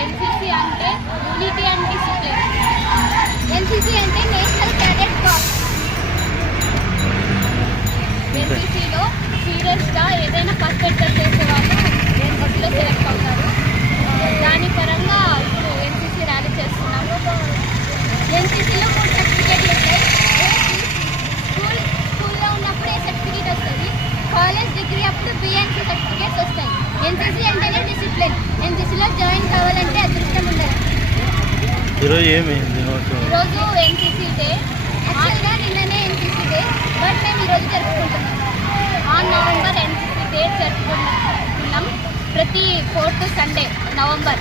NCC అంటే unity and discipline NCC అంటే national cadet corps ఈరోజు ఏమి ఈరోజు ఎన్సీసీ డే. యాక్చువల్గా నిన్ననే ఎన్సీసీ డే బట్ మేము ఈరోజు జరుపుకుంటున్నాం. ఆన్ నవంబర్ ఎన్సీసీ డే జరుపుకుంటున్నాం ప్రతి ఫోర్త్ సండే నవంబర్.